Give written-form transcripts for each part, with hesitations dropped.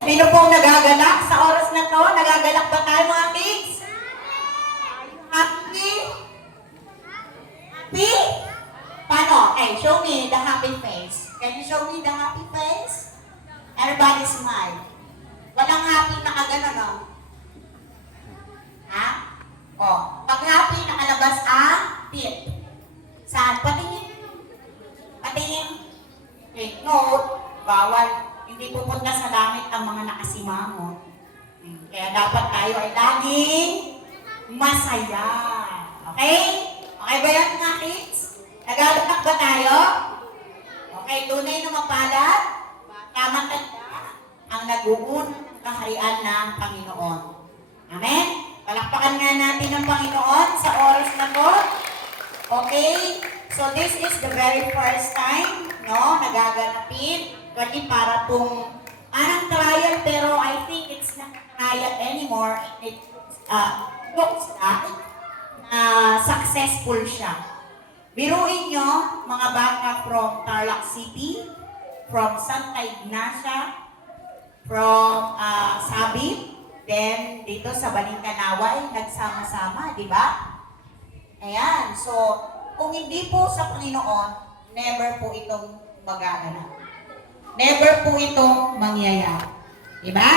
Sino pong nagagalak sa oras na to? Nagagalak ba tayo mga kids? Happy? Happy? Paano? Okay, show me the happy face. Can you show me the happy face? Everybody smile. Walang happy na kagano, no? Ha? Oh, pag happy, nakalabas ang tip. Saan? Patingin. Patingin. Take note. Bawal. Hindi pupunta sa langit ang mga nakasimangot. Kaya dapat tayo ay laging masaya. Okay? Okay ba yan mga kids? Nagalatak ba tayo? Okay, tunay na mapalad. Tamang tanda ang nag-uunang kaharian ng Panginoon. Amen? Palakpakan nga natin ang Panginoon sa oras na to. Okay? So this is the very first time, no, nagaganapin. Kasi para pong parang trial, pero I think it's not trial anymore. It looks like successful siya. Biruin nyo, mga bata from Tarlac City, from Santa Ignacia, from Sabit, then dito sa Balingkanaway, nagsama-sama, di ba? Ayan, so kung hindi po sa Panginoon, never po itong magaganap. Never po itong mangyayari. Diba?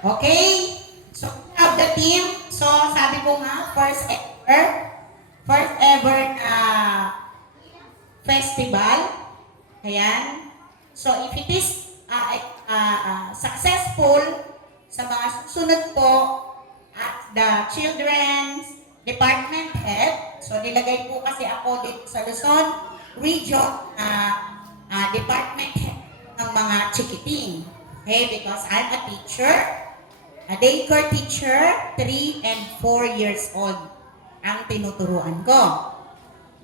Okay? So, of the team, so sabi ko nga, first ever festival. Ayan. So, if it is successful, sa mga susunod po, at the children's department head, so nilagay po kasi ako dito sa Luzon region, department head ng mga chikiting. Okay, because I'm a teacher, a daycare teacher, 3 and 4 years old ang tinuturuan ko.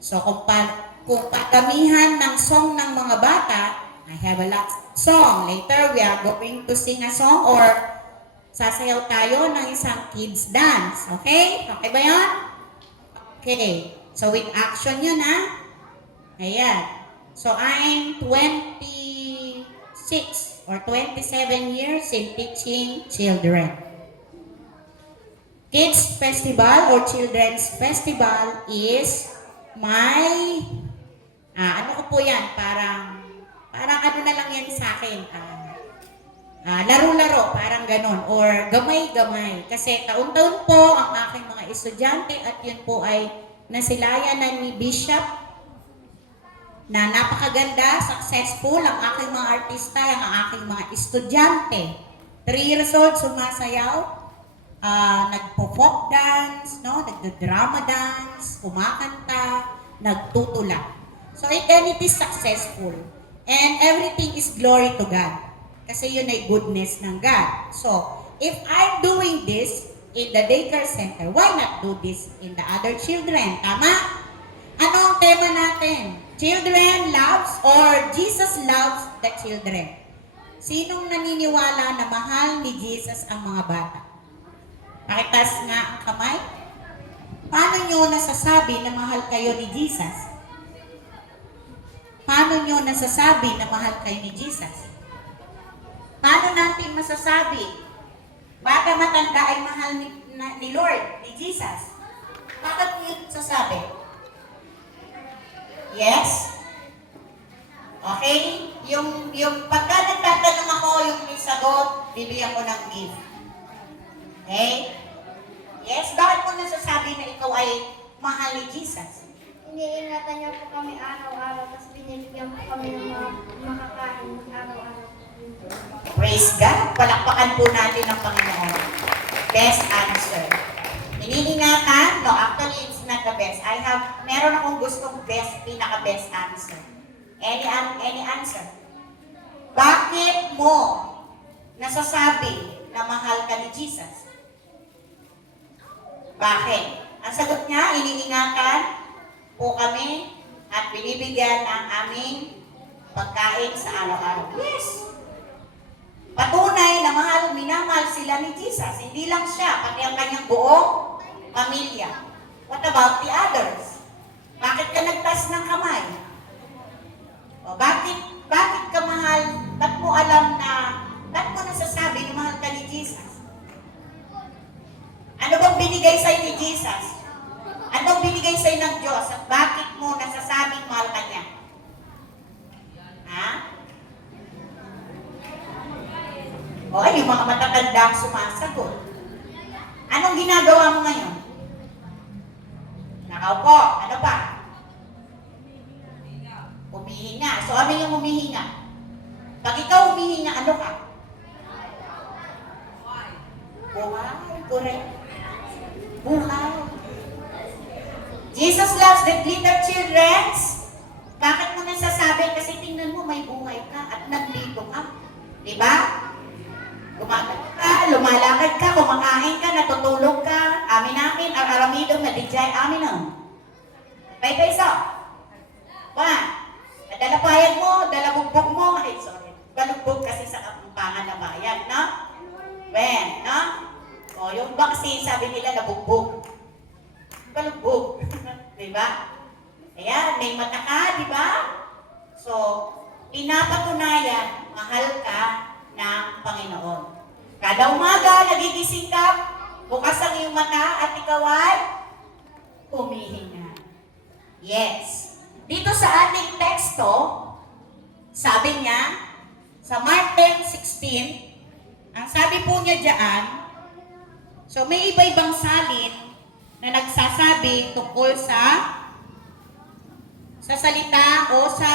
So kung padamihan ng song ng mga bata, I have a lot of song. Later, we are going to sing a song or sasayaw tayo ng isang kids dance. Okay? Okay ba yan? Okay. So with action yun, ha? Ayan. So I'm 26 or 27 years in teaching children. Kids Festival or Children's Festival is my, ano ko po yan, parang ano na lang yan sa akin, laro-laro, parang ganon, or gamay-gamay. Kasi taon-taon po ang aking mga estudyante at yun po ay nasilayan na ni Bishop na napakaganda, successful ang aking mga artista, ang aking mga estudyante. 3 years old, sumasayaw, nagpo-folk dance, no? Nagdo-drama dance, kumakanta, nagtutula. So, and it is successful. And everything is glory to God. Kasi yun ay goodness ng God. So, if I'm doing this in the daycare center, why not do this in the other children? Tama? Ano ang tema natin? Children loves or Jesus loves the children? Sinong naniniwala na mahal ni Jesus ang mga bata? Pakitas nga ang kamay. Paano nyo nasasabi na mahal kayo ni Jesus? Paano nyo nasasabi na mahal kayo ni Jesus? Paano natin masasabi? Bata matanda ay mahal ni Lord, ni Jesus? Bakit nyo sasabi? Yes? Okay? Yung pagka nagtatanong ako, yung may sagot, bibigyan ko ng gift. Okay? Yes? Bakit mo nasasabi na ikaw ay mahal ni Jesus? Iniingatan niya po kami araw-araw, tapos binibigyan po kami ng mga makakain araw-araw. Praise God. Palakpakan po natin ang Panginoon. Best answer. Iniingatan? No, actually, it's not the best. Meron akong gustong pinaka-best answer. Any answer? Bakit mo nasasabi na mahal ka ni Jesus? Bakit? Ang sagot niya, iniingatan po kami at binibigyan ng aming pagkain sa araw-araw. Yes! Patunay na minamahal sila ni Jesus. Hindi lang siya, pati ang kanyang buong pamilya. What about the others? Bakit ka nagtas ng kamay? O bakit ka mahal? Ba't mo alam na, ba't mo nasasabi binigay sa'yo ni Jesus? Anong binigay sa'yo ng Diyos? At bakit mo nasasabing mahal ka niya? Ha? O, ay, yung mga matatanda ang sumasagot. Anong ginagawa mo ngayon? Nakaupo. Ano pa? Humihinga. So, ano yung humihinga? Pag ikaw humihinga, ano ka? Buhay. Correct. Buhay. Jesus loves the little children. Bakit mo nasasabi? Kasi tingnan mo, may buhay ka at nandito ka. Diba? Gumagat ka, lumalakad ka, kumakain ka, natutulog ka. Amin, aramidong nadijay, amin ang. Pay-payso. Dalapayan mo, dalabugbog mo. Ay, sorry. Balugbog kasi sa kapampangan na bayan, no? Ben, no? O, yung vaccine, sabi nila, nabugbog. Balugbog. Diba? Ayan, may mata ka, diba? So, pinapatunayan, mahal ka ng Panginoon. Kada umaga, nagigising ka, bukas ang iyong mata at ikaw ay humihinga. Yes. Dito sa ating teksto, sabi niya, sa Mark 10:16, ang sabi po niya diyan, so may iba-ibang salin na nagsasabi tungkol sa salita o sa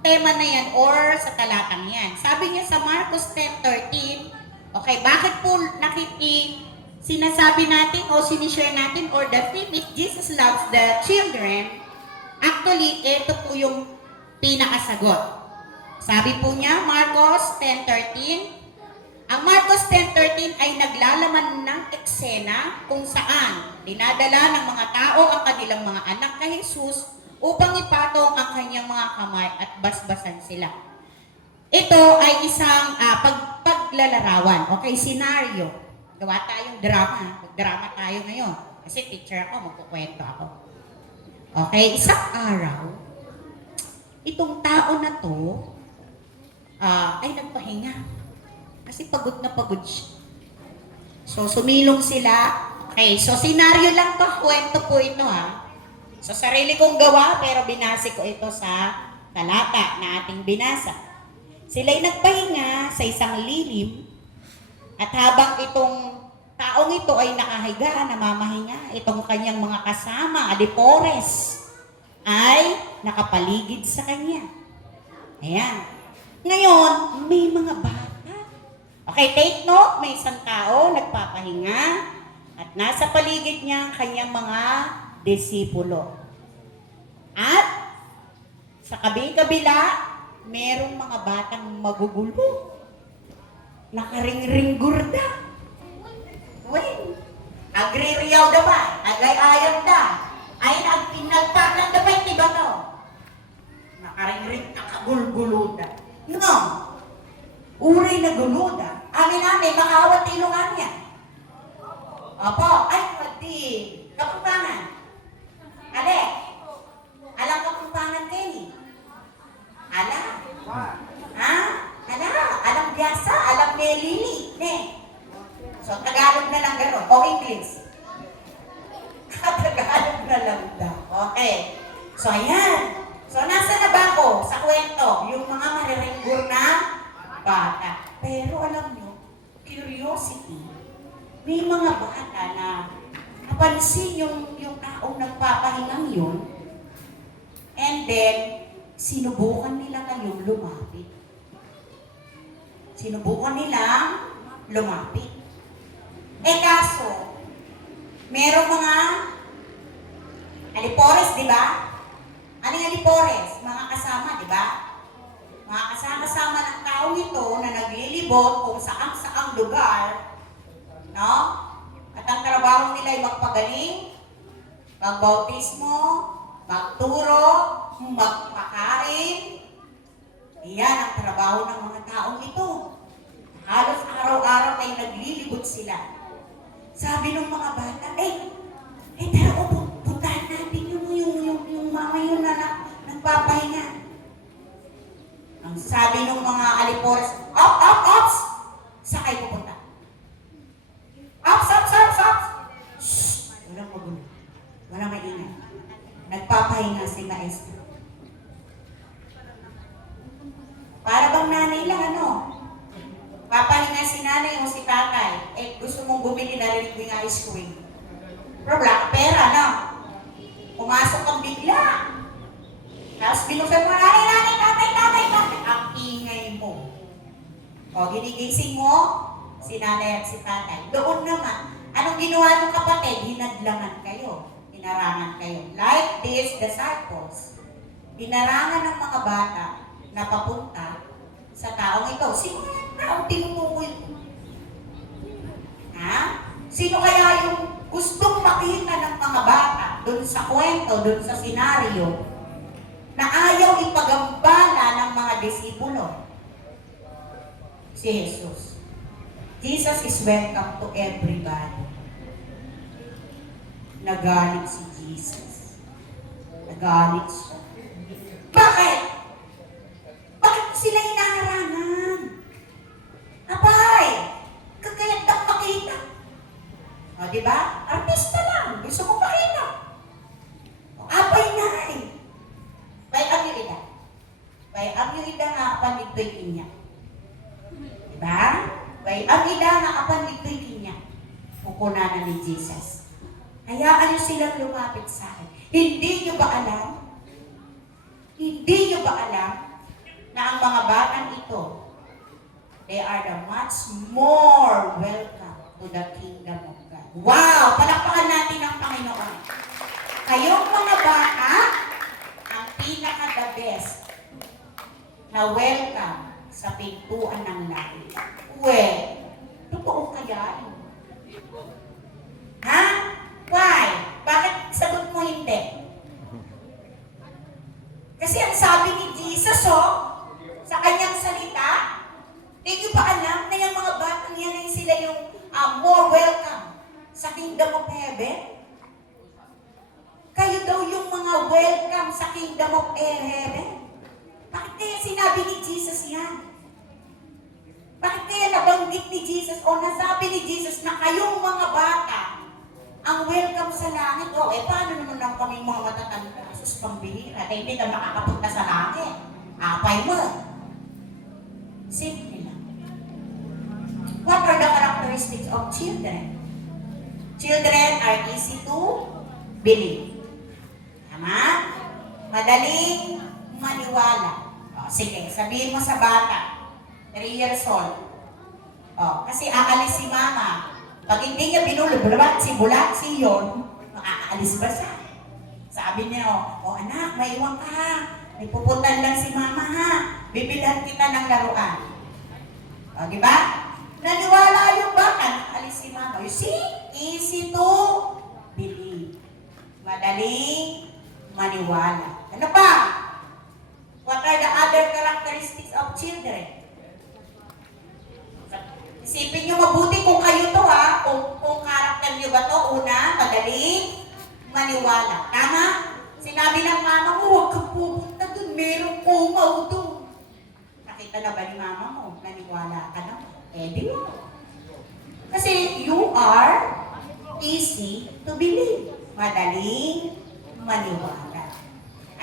tema na yan or sa talatang yan. Sabi niya sa Marcos 10:13, okay, bakit po sinasabi natin o sinishare natin or the theme if Jesus loves the children? Actually, ito po yung pinakasagot. Sabi po niya, Marcos 10:13, ang Marcos 10:13 ay naglalaman ng eksena kung saan dinadala ng mga tao ang kanilang mga anak kay Jesus upang ipatong ang kanyang mga kamay at basbasan sila. Ito ay isang paglalarawan, okay, senaryo. Gawa tayong drama. Drama tayo ngayon. Kasi teacher ako, magkukwento ako. Okay, isang araw, itong tao na to ay nagpahinga. Kasi pagod na pagod siya. So, sumilong sila. Okay, so senaryo lang to, kwento po ito ha. So, sarili kong gawa, pero binase ko ito sa talata na ating binasa. Sila'y nagpahinga sa isang lilim, at habang itong taong ito ay nakahiga, namamahinga, itong kanyang mga kasama, alipores, ay nakapaligid sa kanya. Ayan. Ngayon, may mga bata. Okay, take note, may isang tao nagpapahinga at nasa paligid niya ang kanyang mga disipulo. At sa kabila, merong mga batang magugulo. Nakaring-ring gurda. Uy, agririyaw da ba? Agay-ayam da. Ay, nagpinagpaglan da ba yung tiba to? Nakaring-ring, nakagulgulo da. No. Uray na guluda. Amin, makawat ilungan niya. Opo, ay, pati. Kapampangan. Ale. Alam kapampangan kayo ni? Ala. Ha? Ala. Alam biyasa. Alam nelili. Ne. So, Tagalog na lang gano'n. O English. Tagalog na lang daw. Okay. So, ayan. So, nasa na ba ako sa kwento? Yung mga mariringgur na bata. Pero alam nyo, curiosity, may mga bata na napansin yung taong nagpapahingang yun, and then, sinubukan nila ngayon lumapit. Sinubukan nilang lumapit. Eh kaso, merong mga alipores, di ba? Ano yung alipores? Mga kasama, di ba? Mga kasama ng tao ito na naglilibot kung saang lugar, no? At ang trabaho nila ay magpagaling, magbautismo, magturo, magpakain. Iyan ang trabaho ng mga taong ito. Halos araw-araw ay naglilibot sila. Sabi ng mga bata, pero puntahan natin yung mama yun na nagpapahinga. Ang sabi ng mga alipores, ops! Saan kayo pupunta? Ops! Nagpapahinga si maestro. Para bang nanay lang, ano? Papahinga si nanay o si tatay. Gusto mong bumili na rin ng ice cream. Pero wala ka pera, no? Pumasok kang bigla. Tapos binuksan mo, nanay, tatay. Ang ingay mo. O, ginigising mo, si nanay at si tatay. Doon naman, anong ginawa ng kapatid? Hinadlangan kayo. Hinarangan kayo. Like these disciples. Hinarangan ng mga bata na papunta sa taong ito. Sino yung taong tinutukoy mo? Ha? Sino kaya yung gustong makita ng mga bata doon sa kwento, doon sa senaryo, na ayaw ipagambala ng mga disipulo? Si Jesus. Jesus is welcome to everybody. Nagalit si Jesus. Nagalit siya. Bakit? Bakit sila hinaharangan? Abay! Kagayandang makita. O, diba? Artista lang. Gusto mo makita. O, abay na eh. Bayam yung ida. Bayam yung ida nga apan ito'y kinya. Diba? Bayam ida nga apan ito'y kinya. Pukunanan ni Jesus. Hayaan nyo silang lumapit sa akin. Hindi nyo ba alam? Hindi nyo ba alam na ang mga batang ito, they are the much more welcome to the kingdom of God. Wow! Palakpakan natin ang Panginoon. Kayong mga bata, ang pinaka-the best na welcome sa pintuan ng langit. Well, totoo kaya? Ha? Why? Bakit sagot mo hindi? Kasi ang sabi ni Jesus, sa kanyang salita, hindi nyo ba alam na yung mga batang yan ay sila yung more welcome sa kingdom of heaven? Kayo daw yung mga welcome sa kingdom of heaven. Bakit kaya sinabi ni Jesus yan? Bakit kaya nabanggit ni Jesus o nasabi ni Jesus na kayong mga bata ang welcome sa langit? Paano naman lang kami mga matatanda? Sus, pambihira. Hindi ka makakapunta sa langit. Apay mo. Simple lang. What are the characteristics of children? Children are easy to believe. Tama? Madaling maniwala. Sige, sabihin mo sa bata, 3 years old. Kasi aalis si mama. Pag hindi niya binulubulabak si Bulatsi yun, makakaalis ba siya? Sabi niya, anak, maiwan ka ha. May pupuntan lang si mama ha. Bibilhan kita ng laruan. Di ba? Naniwala yung bata, alis si mama. You see? Easy to believe. Madaling maniwala. Ano pa? What are the other characteristics of children? Isipin nyo mabuti kung kayo to ha, kung karakter nyo ba to, una, madaling maniwala. Tama? Sinabi ng mama mo, huwag kang pupunta dun, merong pumaw dun. Nakita na ba ni mama mo? Naniwala ka na? Di mo. Kasi you are easy to believe. Madaling maniwala.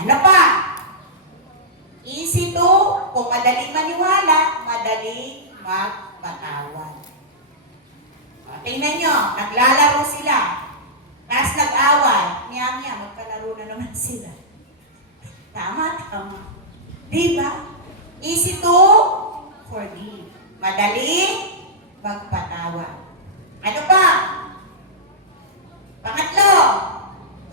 Ano pa? Easy to, kung madaling maniwala, madaling magpatawad. Tingnan nyo, naglalaro sila. Tapos nag-away. Niya, magkalaro na naman sila. Tama. Diba? Easy to forgive. Madaling magpatawad. Ano pa? Pangatlo,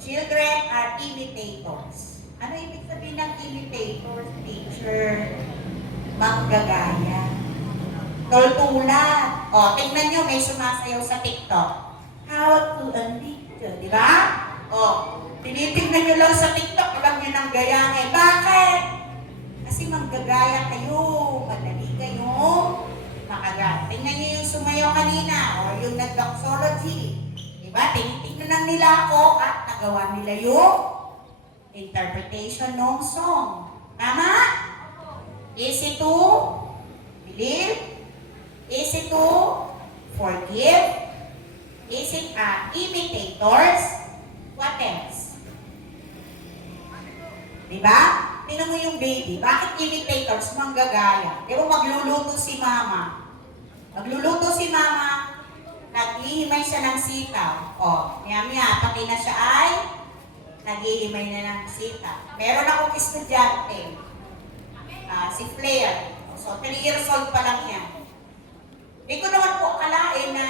children are imitators. Ano ibig sabihin ng imitators, teacher? Manggagaya. Tultulan. Tingnan nyo, may sumasayaw sa TikTok. How to dito, di ba? Tinitingnan nyo lang sa TikTok, alam nyo nang gayahin. Bakit? Kasi manggagaya kayo. Madali kayo makagaya. Tingnan nyo yung sumayaw kanina o yung nag-doxology. Di ba? Tinitingnan lang nila ako at nagawa nila yung interpretation ng song. Tama? Easy to believe. Easy to forgive. Easy imitators. What else? Di ba? Tingnan mo yung baby. Bakit imitators manggagaya? Di ba magluluto si mama? Magluluto si mama, naghihimay siya ng sitaw. O, maya-maya, pati na siya ay naghihimay na ng sitaw. Meron akong estudyante, si Flair. So, 3 years old pa lang yan. Di ko naman po akalain na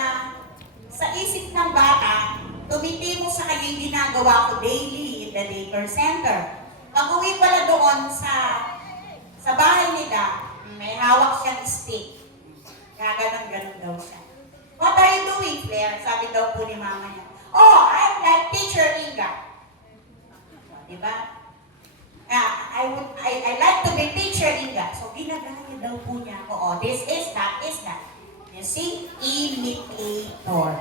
sa isip ng bata, tumitimo sa kanya yung ginagawa ko daily in the daycare center. Pag-uwi pala doon sa bahay nila, may hawak siyang stick. Gaganon-ganon daw siya. What are you doing, Claire? Sabi daw po ni mama niya. Oh, I'm like Teacher Inga. Diba? I like to be Teacher Inga. So, ginagaya daw po niya ako. Oh, this is that, is that. You see? Imitator.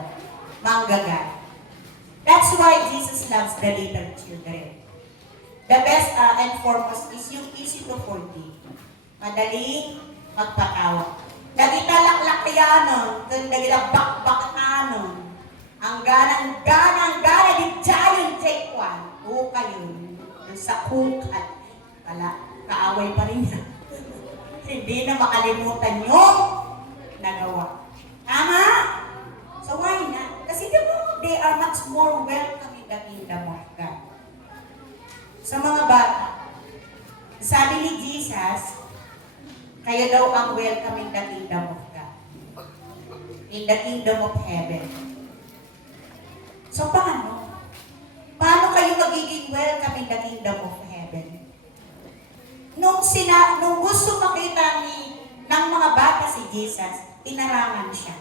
Manggagaya. That's why Jesus loves the little children. The best and foremost is yung easy to forgive. Madaling magpatawa. Nagitalaklak kaya nun, kung nagilabak-bak na nun, ang ganang-gana di Giant Jackwan, kuka yun, dun sa kukat, kaaway pa rin niya. Hindi na makalimutan yung nagawa. Tama? So why not? Kasi they are much more welcome in the kingdom of God. Sa mga bata, sabi ni Jesus, kayo daw ang welcome in the kingdom of God. In the kingdom of heaven. So paano? Paano kayo magiging welcome in the kingdom of heaven? Nung gusto makita ng mga bata si Jesus, inarangan siya.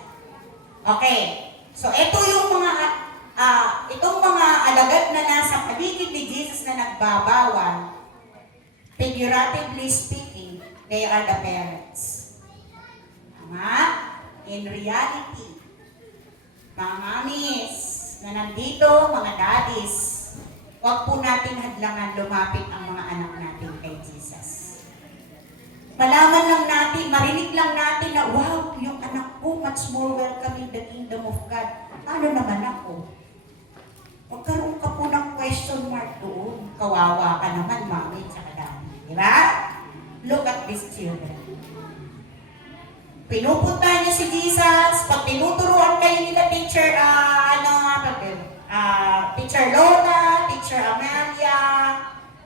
Okay. So ito yung itong mga alagad na nasa paligid ni Jesus na nagbabawal, figuratively speaking, they are the parents. Tama? In reality, mga mamis na nandito, mga daddies, huwag po natin hadlangan lumapit ang mga anak natin kay Jesus. Malaman lang natin, marinig lang natin na, wow, yung anak ko much more welcome in the kingdom of God. Ano naman ako? Magkaroon ka po ng question mark doon. Kawawa ka naman, mami, tsaka daddy. Di ba? Look at these children. Pinupunta niya si Jesus, pag tinuturuan kayo nila teacher, teacher Lola, teacher Amalia,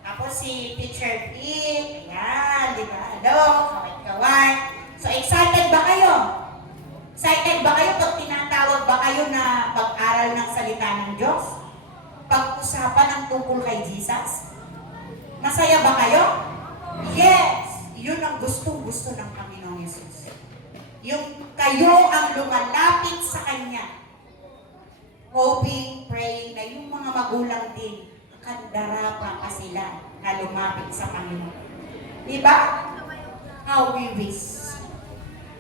tapos si teacher Pete, ayan, di ba? Hello, kaway-kaway. So, excited ba kayo? Excited ba kayo pag tinatawag ba kayo na pag-aral ng salita ng Diyos? Pag-usapan ng tungkol kay Jesus? Masaya ba kayo? Yes! Yun ang gustong-gusto ng Panginoong Yesus. Yung kayo ang lumalapit sa Kanya. Hoping, praying na yung mga magulang din, kandara pa sila na lumapit sa Panginoon. Diba? How we wish.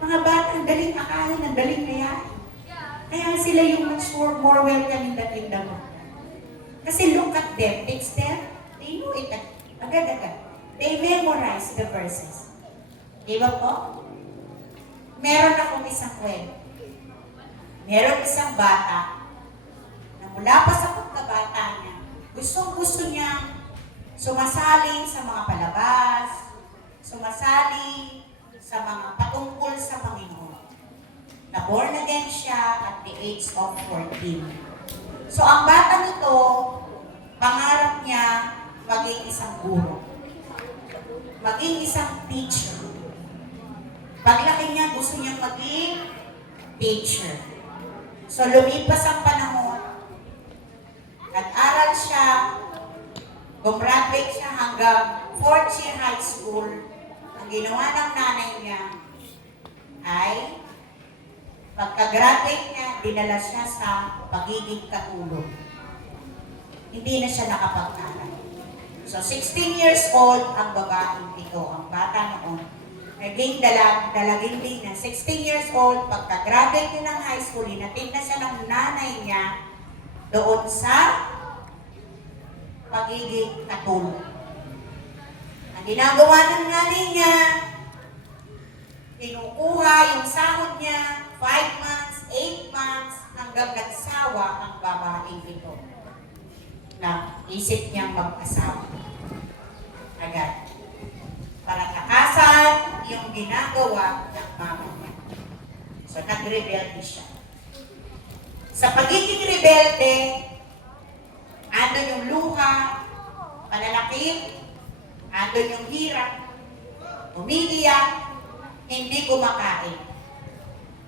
Mga bata, ang daling akayin, ang daling layain. Kaya sila yung much more welcome in the kingdom of God. Kasi look at them, they know it agad-agad. They memorize the verses. Di ba po? Meron akong isang kwento. Meron isang bata na mula pa sa pagkabata niya, gustong-gusto niya sumasali sa mga palabas, sumasali sa mga patungkol sa Panginoon. Na born again siya at the age of 14. So, ang bata nito, pangarap niya maging isang guro. Maging isang teacher. Paglaki niya, gusto niyang maging teacher. So, lumipas ang panahon. Nag-aral siya. Gumraduate siya hanggang 4th year high school. Ang ginawa ng nanay niya ay pagka-graduate niya, dinala siya sa pagiging katulong. Hindi na siya nakapag-aral. So, 16 years old ang babaeng ito, ang bata noon. Naging dalagin din na 16 years old, pagka-graduate niya ng high school, inatin na siya ng nanay niya doon sa pagiging katulong. Ang ginagawa ng nanay niya, kinukuha yung sahod niya, 5 months, 8 months, hanggang nagsawa ang babaeng ito na isip niyang mag-asawa. agad. Palakasan yung ginagawa ng mama niya. So, nag-rebelde siya. Sa pagiging rebelde, andun yung luha, panalakit, andun yung hirap, umiiyak, hindi kumakain.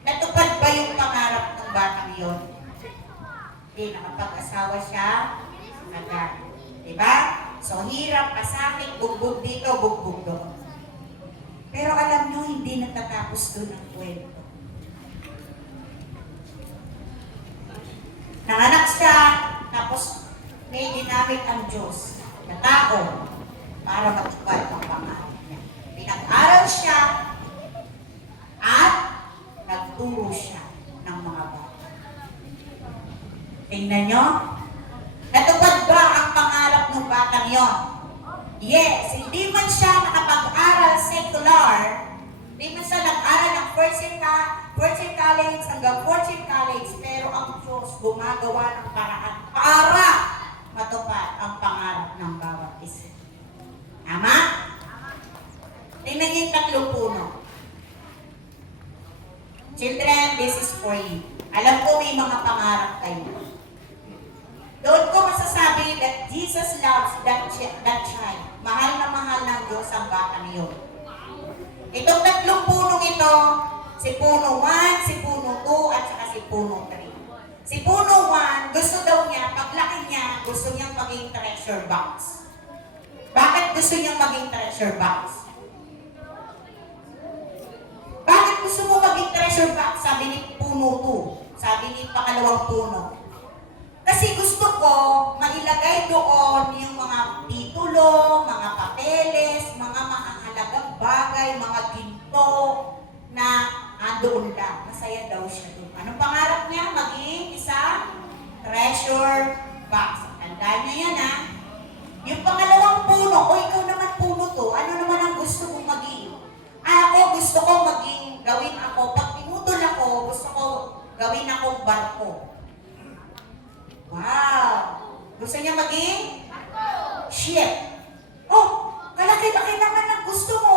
Natupad ba yung pangarap ng batang yon? Hindi, nakapag-asawa siya agad. Diba? So, hirap, pasakit, bugbog dito, bugbog doon. Pero alam nyo, hindi natatapos doon ang kwento. Nanganak siya, tapos may ginamit ang Diyos na tao para matupad ang pangarap niya. Pinag-aral siya at nagturo siya ng mga bata. Tingnan nyo, natupad ba ang pangarap ng batang yon? Yes, hindi man siya nakapag-aral secular, hindi man siya nag-aral ng first year college hanggang fourth year college, pero ang Diyos gumagawa ng paraan para matupad ang pangarap ng bawat isa. Tama? Tingnan niyo yung tatlong puno. Children, this is for you. Alam ko may mga pangarap kayo. Doon ko masasabi that Jesus loves that child. Mahal na mahal ng Diyos ang bata niyo. Itong tatlong punong ito, si puno 1, si puno 2, at saka si puno 3. Si puno 1, gusto daw niya, paglaki niya, gusto niyang maging treasure box. Bakit gusto niyang maging treasure box? Bakit gusto mo maging treasure box? Sabi ni puno 2, sabi ni pangalawang puno. Kasi gusto ko mailagay doon yung mga titulo, mga papeles, mga mahalagang bagay, mga ginto na doon lang. Masaya daw siya doon. Anong pangarap niya? Maging isang treasure box. Tandaan niyo yan, ha? Yung pangalawang puno, o ikaw naman puno to, ano naman ang gusto mong maging? Ako gusto ko maging, gawin ako, pag pinutol ako, gusto ko gawin akong barko. Wow! Gusto niya maging? Ship. Oh, kalaki-laki naman ang gusto mo.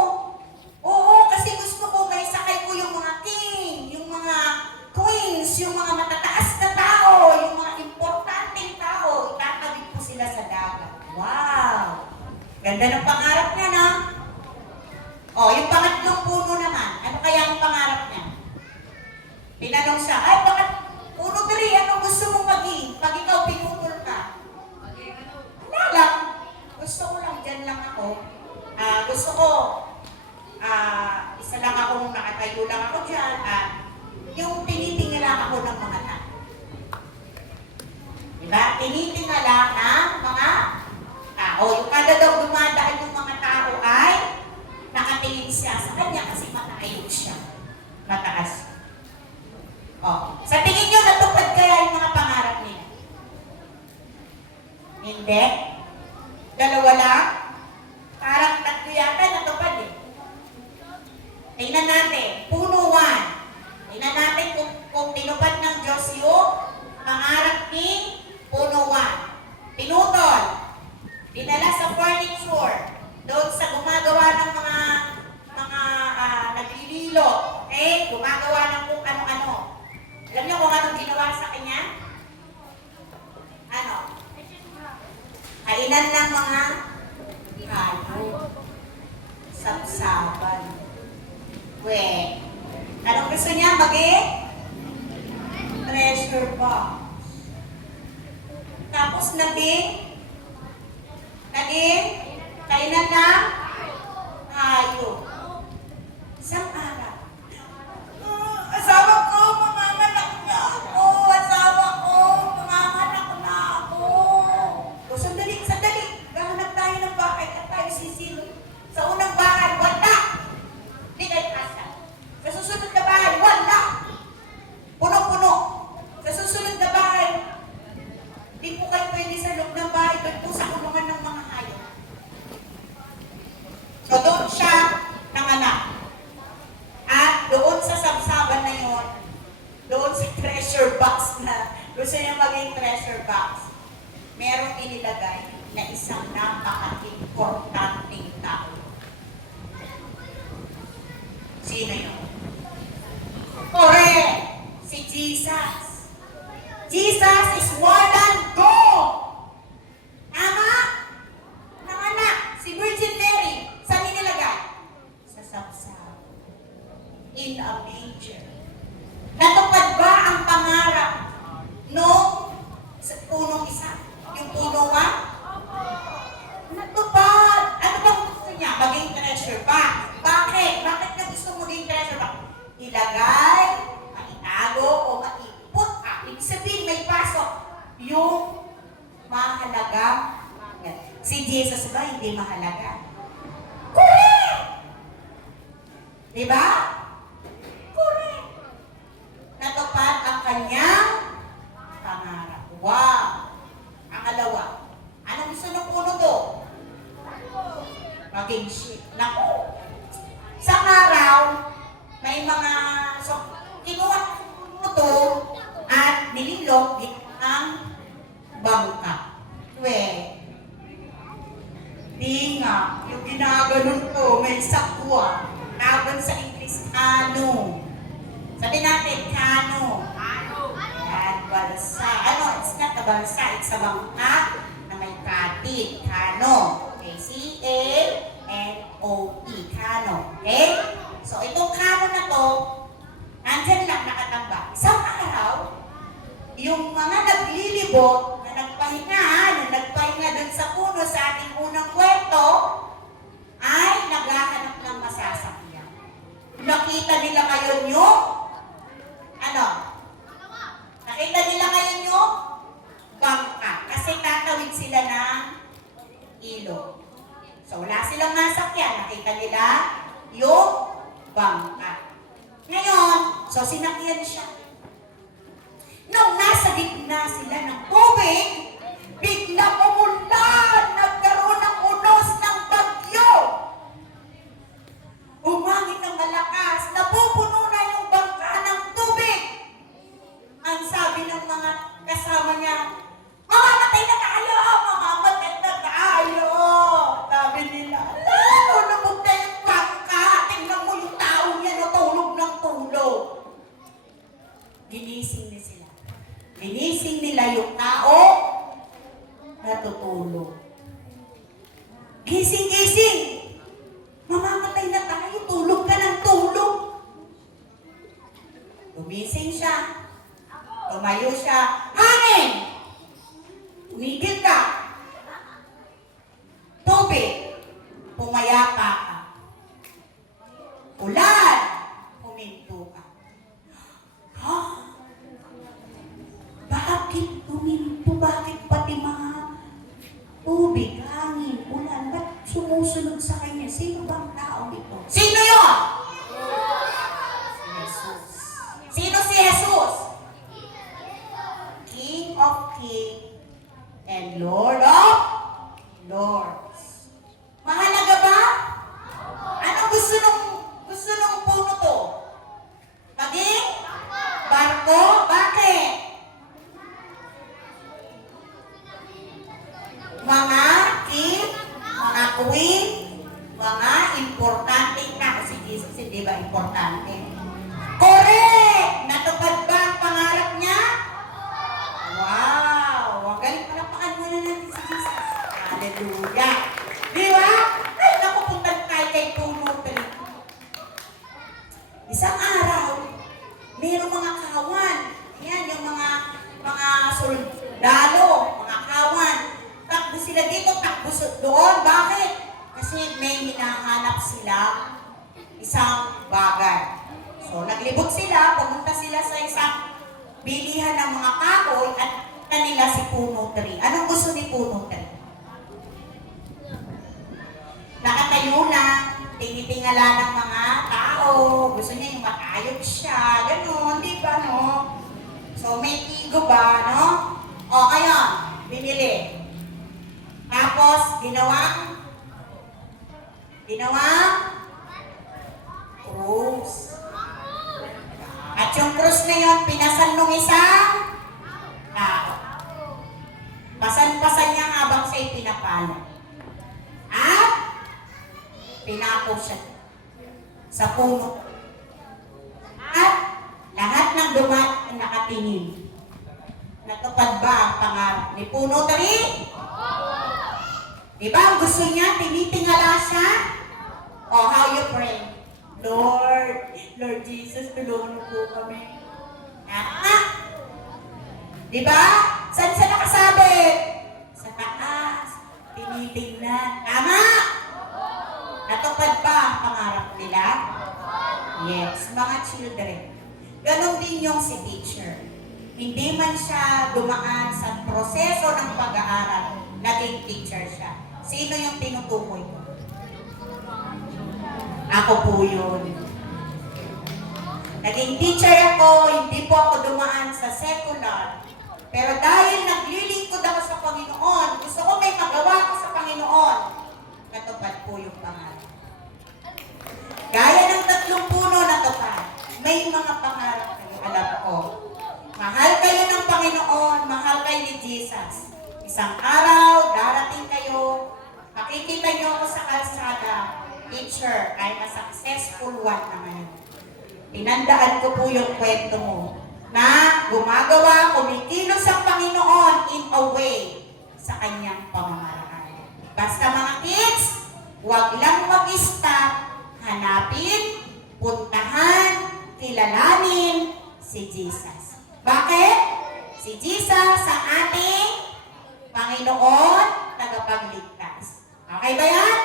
Oo, kasi gusto ko may sakay ko yung mga king, yung mga queens, yung mga matataas na tao, yung mga importanteng tao. Itatawid ko sila sa dagat. Wow! Ganda ng pangarap niya, no? Oh, yung pangatlong puno naman. Ano kaya ang pangarap niya? Tinanong siya, ay, bakit puno 3, anong gusto mong maging? Pag ikaw pinutol ka. Wala lang. Gusto ko lang, dyan lang ako. Gusto ko, isa lang akong nakatayo lang ako dyan. Yung tinitingala ako ng mga tao. Diba? Tinitingala ng mga tao. Yung kada daw dumadaan yung mga tao ay nakatingin siya sa kanya kasi mataayos siya. Mataas. Oh. Sa tingin nyo, natupad kaya yung mga pangarap niya? Hindi. Dalawa lang. Parang tatlo yata natupad eh. Tingnan natin. Puno 1. Tingnan natin kung tinupad ng Diyos yung pangarap ni puno 1. Pinutol. Dinala sa furniture. Doon sa gumagawa ng mga naglililo. Okay? Gumagawa ng kung ano-ano. Alam niyo kung anong ginawa sa kanya? Ano? Kainan ng mga hayop. Sapsapan. Anong gusto niya? Maging? Treasure box. Tapos naging kainan ng hayop. Isang araw. Asawa ko, mamamalak na ako. Asawa ko, mamamalak na ako. O, sandali. Gahanap tayo ng bahay at tayo sisilot. Sa unang bahay, wala. Hindi kayo asa. Sa susunod na bahay, wala. Puno-puno. Sa susunod na bahay, hindi po kayo pwede sa loob ng bahay. Doon po sa kulungan ng mga hayop. So, doon siya nanganak. At doon sa sabsaban na yon, doon sa treasure box na gusto niya maging treasure box. merong inilagay na isang napaka-importanting tao. Sino yun? Correct! Si Jesus. Jesus is more than God. Tama? Nanganak, si Virgin Mary, saan inilagay? Sa sapsap. In a manger. Natupad ba ang pangarap nung sa punong isa? Yung puno ba? Natupad! Ano bang gusto niya? Maging treasure ba? Bakit? Bakit niya gusto maging treasure ba? Ilagay, maitago, o maiput. Ibig sabihin, may pasok. Yung mahalaga. Si Jesus ba hindi mahalaga? Correct! Diba? Correct! Natupad ang kanyang pangarap. Wow! Ang alawa. Anong gusto ng puno to? Maging shit. Naku! Sa araw, may mga, so, kinuha ko to at nililok ang bangka. Di nga, yung ginaganon ko, may sakwa. Tawag sa English, kano. Sabi natin, kano. Yan, balsa. It's not a balsa, it's a bangka na may katit. Kano. Okay, C-A-N-O-E. Kano. Okay? So, itong kano na to, nandyan lang nakatambak. Isang araw, yung mga naglilibot na nagpahinga dun sa puno sa ating unang kwento, ay naghahanap ng masasakyan. Nakita nila ngayon yung, nakita nila ngayon yung bangka. Kasi tatawid sila ng ilog. So, wala silang masakyan. Nakita nila yung bangka. Ngayon, so sinakyan siya. Nung nasa gitna sila ng tubig, biglang umulan, nagkaroon ng unos ng bagyo. Umangin ng malakas, napupuno na yung bangka ng tubig. Ang sabi ng mga kasama niya, mamamatay na tayo! Mamamatay na tayo! Sabi nila, lumubog na yung bangka. Tingnan mo yung tao niya na tulog ng tulog. Ginising niya sila. Ginising nila yung tao natutulog. Gising! Mamamatay na tayo, tulog ka ng tulog. Gumising siya. Tumayo siya. Hangin! Tumigil ka. Tubig. Pumayapa ka. Ulan. Huminto ka. Ha? Bakit huminto? Bakit pati mga tubig, hangin, ulan, ba't sumusunod sa kanya? Sino bang tao ito? Sino yun? Si Jesus. Sino si Jesus? King of Kings and Lord of Lords. Mahalaga ba? Anong gusto nung puno to? Maging barko? Bakit? Mga king, mga queen, mga importante na. Kasi Jesus, hindi ba importante? Correct! Natupad ba ang pangarap niya? Wow! Ang galing, palapakan mo na natin si Jesus. Hallelujah! Di ba? Ay, nakupuntan tayo kay puno 3. Isang araw, mayroong mga kawan. Ayan, yung mga soldado, mga kawan. Takbo sila dito, takbo doon. Bakit? Kasi may hinahanap sila isang bagay. So, naglibot sila, pumunta sila sa isang bilihan ng mga kahoy at kanila si Puno 3. Anong gusto ni Puno 3? Nakatayo lang, tinitingala ng mga tao. Gusto niya yung matayog siya. Ganon, di ba, no? So, may tigo ba, no? O, ngayon, binili. Tapos, ginawang krus. At yung krus na yun, pinasan nung isang tao. Pasan-pasan siya'y pinapalad. At pinako siya sa puno. At lahat ng dumat ang nakatingin. Natupad ba ang pangarap ni Puno Tari? Diba ang gusto niya, tinitingala siya? Oh, how you pray? Lord Jesus, tulungan mo po kami. Diba? Saan siya nakasabi? Sa taas, tinitingnan. Tama? Natupad ba ang pangarap nila? Yes, mga children. Ganon din yung si teacher. Hindi man siya dumaan sa proseso ng pag-aaral, naging teacher siya. Sino yung tinutukoy ko? Ako po yun. Naging teacher ako, hindi po ako dumaan sa secular. Pero dahil naglilingkod ako sa Panginoon, gusto ko may magawa ko sa Panginoon, natupad po yung pangarap. Gaya ng 3 puno natupad, may mga pangarap kayo, alam ko. Mahal kayo ng Panginoon, mahal kayo ni Jesus. Isang araw, darating kayo, makikita niyo ako sa kalsada, teacher, I'm a successful one naman. Tinandaan ko po yung kwento mo na gumagawa, kumikilos ang Panginoon in a way sa kanyang pamamaraan. Basta mga kids, huwag lang mag-stop, hanapin, puntahan, kilalanin si Jesus. Bakit? Si Jesus ang ating Panginoon, tagapagligtas. Okay ba yan?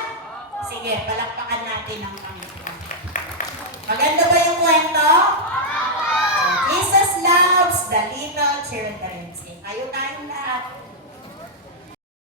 Sige, palakpakan natin ang Panginoon. Maganda ba yung kwento? Jesus loves the little children. Kayo tayong lahat.